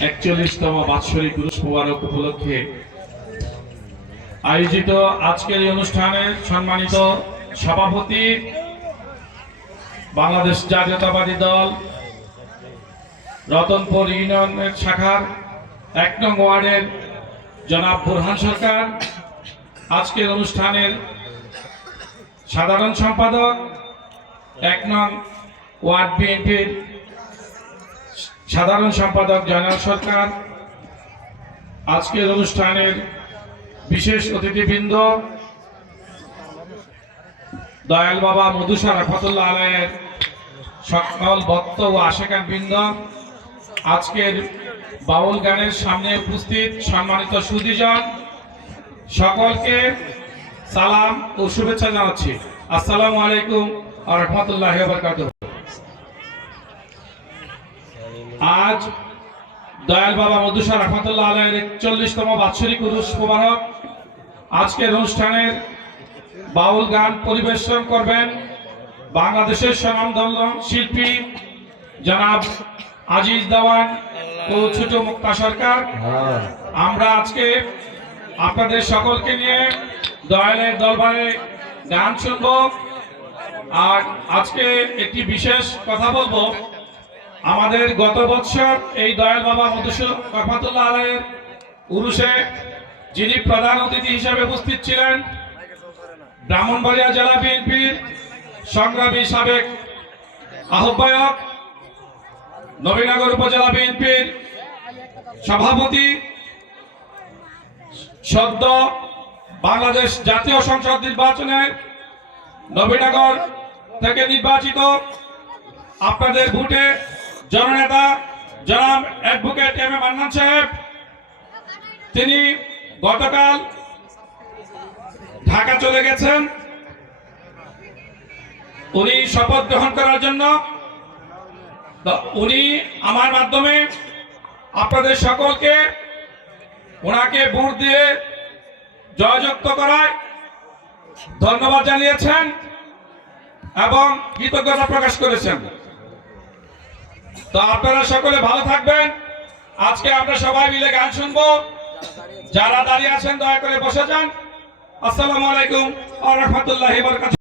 41তম বাৎসরিক উরুস মোবারক উপলক্ষে আয়োজিত আজকের এই অনুষ্ঠানের সম্মানিত সভাপতি বাংলাদেশ জাতীয়তাবাদী দল রতনপুর ইউনিয়নের শাখার 1 নং ওয়ার্ডের জনাব বুরহান সরকার, আজকের অনুষ্ঠানের সাধারণ সম্পাদক 1 নং ওয়ার্ড বিএনপির সাধারণ সম্পাদক জয়নাল সরকার, আজকের অনুষ্ঠানের বিশেষ অতিথিবৃন্দ দয়াল বাবা মধুসা রহমতুল্লাহ আলাইহির সকল ভক্ত ও আশেকান বৃন্দ, আজকের বাউল গানের সামনে উপস্থিত সম্মানিত সুধীজন, সকলকে সালাম ও শুভেচ্ছা জানাচ্ছি। আসসালামু আলাইকুম ওয়া রাহমাতুল্লাহি ওয়া বারাকাতুহু। আজ দয়াল বাবা মধুসা রহমতুল্লাহ আলাইহির 41তম বাৎসরিক উরুস মোবারক। আজকের অনুষ্ঠানের বাউল গান পরিবেশন করবেন বাংলাদেশের স্বনামধন্য শিল্পী জনাব আজিজ দেওয়ান ও ছোট মুক্তা সরকার। আমরা আজকে আপনাদের সকলকে নিয়ে দয়ালের দরবারে গান শুনব। আর আজকে একটি বিশেষ কথা বলবো। আমাদের গত বছর এই দয়াল বাবা মধুসা রহমতুল্লাহ আলাইহির উরুসে যিনি প্রধান অতিথি হিসেবে উপস্থিত ছিলেন ব্রাহ্মণবাড়িয়া জেলা বিএনপির সংগ্রামী সাবেক আহ্বায়ক, নবীনগর উপজেলা বিএনপির সভাপতি, সদ্য বাংলাদেশ জাতীয় সংসদ নির্বাচনে নবীনগর থেকে নির্বাচিত আপনাদের ভোটে জননেতা জনাব অ্যাডভোকেট এম এ মান্নান সাহেব, তিনি গতকাল ঢাকা চলে গেছেন উনি শপথ গ্রহণ করার জন্য। উনি আমার মাধ্যমে আপনাদের সকলকে ওনাকে ভোট দিয়ে জয়যুক্ত করায় ধন্যবাদ জানিয়েছেন এবং কৃতজ্ঞতা প্রকাশ করেছেন। তো আপনারা সকলে ভালো থাকবেন। আজকে আমরা সবাই মিলে গান শুনবো। যারা দাঁড়িয়ে আছেন দয়া করে বসে যান। আসসালামু আলাইকুম ওয়া রাহমাতুল্লাহি ওয়া বারাকাতুহু।